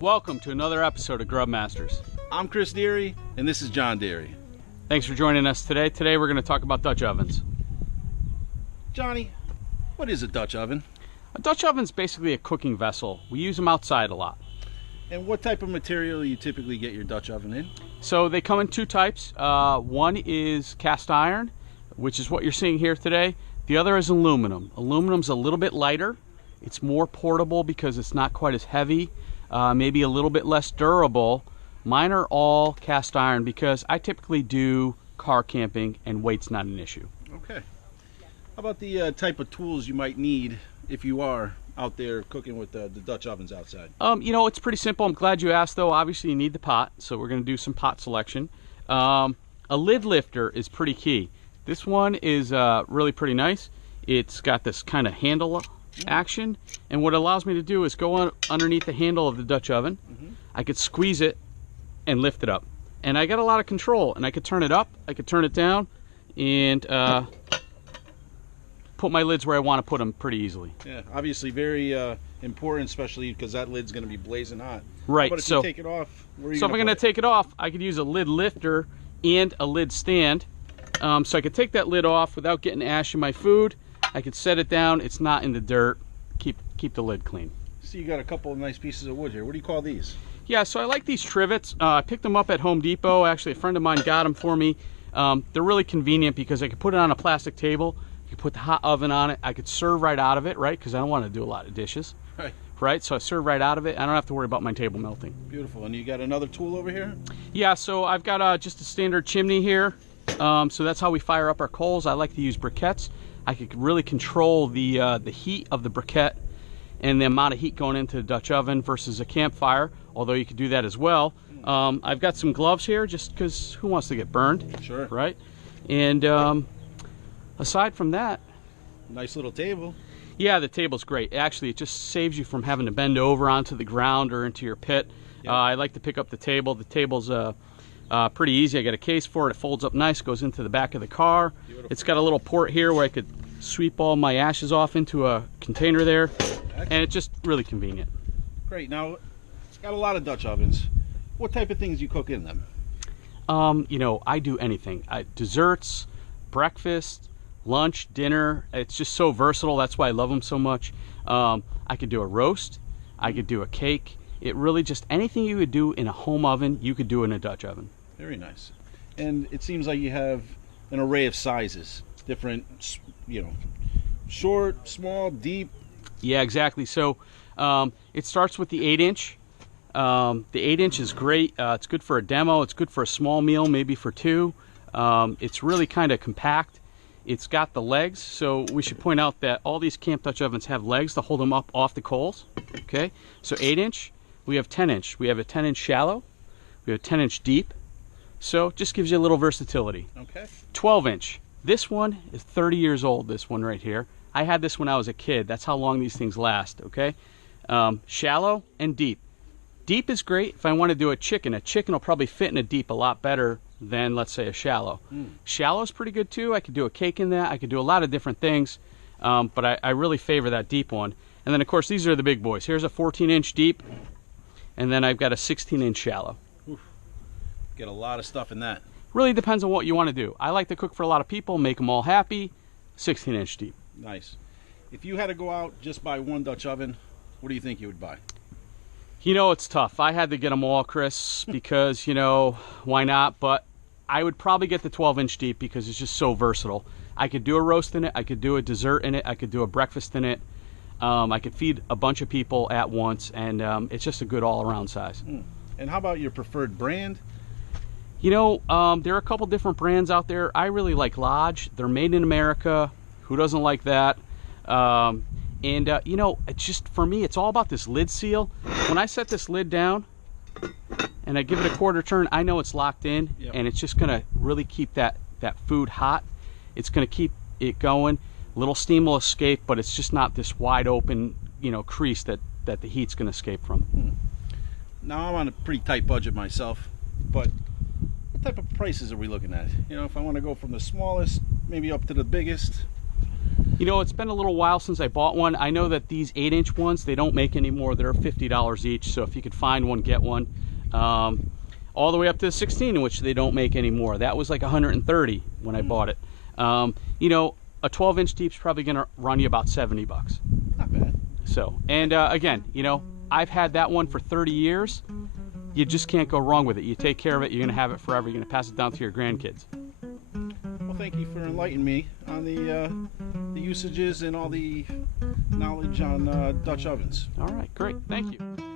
Welcome to another episode of Grub Masters. I'm Chris Deary, and this is John Deary. Thanks for joining us today. Today we're going to talk about Dutch ovens. Johnny, what is a Dutch oven? A Dutch oven is basically a cooking vessel. We use them outside a lot. And what type of material you typically get your Dutch oven in? So they come in two types. One is cast iron, which is what you're seeing here today. The other is aluminum. Aluminum's a little bit lighter. It's more portable because it's not quite as heavy, maybe a little bit less durable. Mine are all cast iron because I typically do car camping and weight's not an issue. Okay. How about the type of tools you might need if you are out there cooking with the Dutch ovens outside? You know, it's pretty simple. I'm glad you asked, though. Obviously, you need the pot, so we're going to do some pot selection. A lid lifter is pretty key. This one is really pretty nice. It's got this kind of handle action, and what it allows me to do is go on underneath the handle of the Dutch oven. I could squeeze it and lift it up, and I got a lot of control, and I could turn it up, I could turn it down, and put my lids where I want to put them pretty easily. Yeah, obviously very important, especially because that lid's going to be blazing hot. Right. But if you take it off, where are you so if I'm going to take it off, I could use a lid lifter and a lid stand. So I could take that lid off without getting ash in my food. I could set it down. It's not in the dirt. Keep the lid clean. So you got a couple of nice pieces of wood here. What do you call these? Yeah, so I like these trivets. I picked them up at Home Depot. Actually, a friend of mine got them for me. They're really convenient because I could put it on a plastic table. You could put the hot oven on it. I could serve right out of it, right? Because I don't want to do a lot of dishes. Right, so I serve right out of it. I don't have to worry about my table melting. Beautiful. And you got another tool over here? Yeah, so I've got just a standard chimney here. So that's how we fire up our coals. I like to use briquettes. I could really control the heat of the briquette and the amount of heat going into the Dutch oven versus a campfire, although you could do that as well. I've got some gloves here just because who wants to get burned? Sure. Right? And aside from that, nice little table. Yeah, the table's great. Actually, it just saves you from having to bend over onto the ground or into your pit. Yep. I like to pick up the table. The table's pretty easy. I got a case for it. It folds up nice, goes into the back of the car. Beautiful. It's got a little port here where I could sweep all my ashes off into a container there. Excellent. And it's just really convenient. Great. Now, it's got a lot of Dutch ovens. What type of things do you cook in them? You know, I do anything. Desserts, breakfast, lunch, dinner. It's just so versatile. That's why I love them so much. I could do a roast. I could do a cake. It really just anything you would do in a home oven, you could do in a Dutch oven. Very nice. And it seems like you have an array of sizes, different, you know, short, small, deep. Yeah, exactly. So it starts with the 8-inch. The 8-inch is great. It's good for a demo. It's good for a small meal, maybe for two. It's really kind of compact. It's got the legs, so we should point out that all these Camp Dutch ovens have legs to hold them up off the coals. Okay, so 8-inch. We have 10-inch. We have a 10-inch shallow. We have a 10-inch deep. So it just gives you a little versatility. Okay. 12-inch. This one is 30 years old, this one right here. I had this when I was a kid. That's how long these things last, okay? Shallow and deep. Deep is great if I want to do a chicken. A chicken will probably fit in a deep a lot better than, let's say, a shallow. Shallow is pretty good too. I could do a cake in that. I could do a lot of different things, but I really favor that deep one. And then, of course, these are the big boys. Here's a 14-inch deep, and then I've got a 16-inch shallow. Oof. Get a lot of stuff in that. Really depends on what you want to do. I like to cook for a lot of people, make them all happy. 16-inch deep. Nice. If you had to go out just buy one Dutch oven, what do you think you would buy? You know, it's tough. I had to get them all, Chris, because, you know, why not? But I would probably get the 12-inch deep because it's just so versatile. I could do a roast in it. I could do a dessert in it. I could do a breakfast in it. I could feed a bunch of people at once, and it's just a good all-around size. And how about your preferred brand? You know, there are a couple different brands out there. I really like Lodge. They're made in America. Who doesn't like that? You know, it's just, for me, it's all about this lid seal. When I set this lid down and I give it a quarter turn, I know it's locked in. Yep. And it's just going to really keep that food hot. It's going to keep it going. Little steam will escape, but it's just not this wide open, you know, crease that the heat's going to escape from. Now, I'm on a pretty tight budget myself, but what type of prices are we looking at? You know, if I want to go from the smallest maybe up to the biggest. You know, it's been a little while since I bought one. I know that these 8-inch ones, they don't make anymore. They're $50 each, so if you could find one, get one. All the way up to the 16, which they don't make anymore. That was like $130 when I bought it. You know, a 12-inch deep's probably going to run you about $70. Not bad. So, and again, you know, I've had that one for 30 years. You just can't go wrong with it. You take care of it, you're going to have it forever. You're going to pass it down to your grandkids. Well, thank you for enlightening me on the usages and all the knowledge on Dutch ovens. All right, great. Thank you.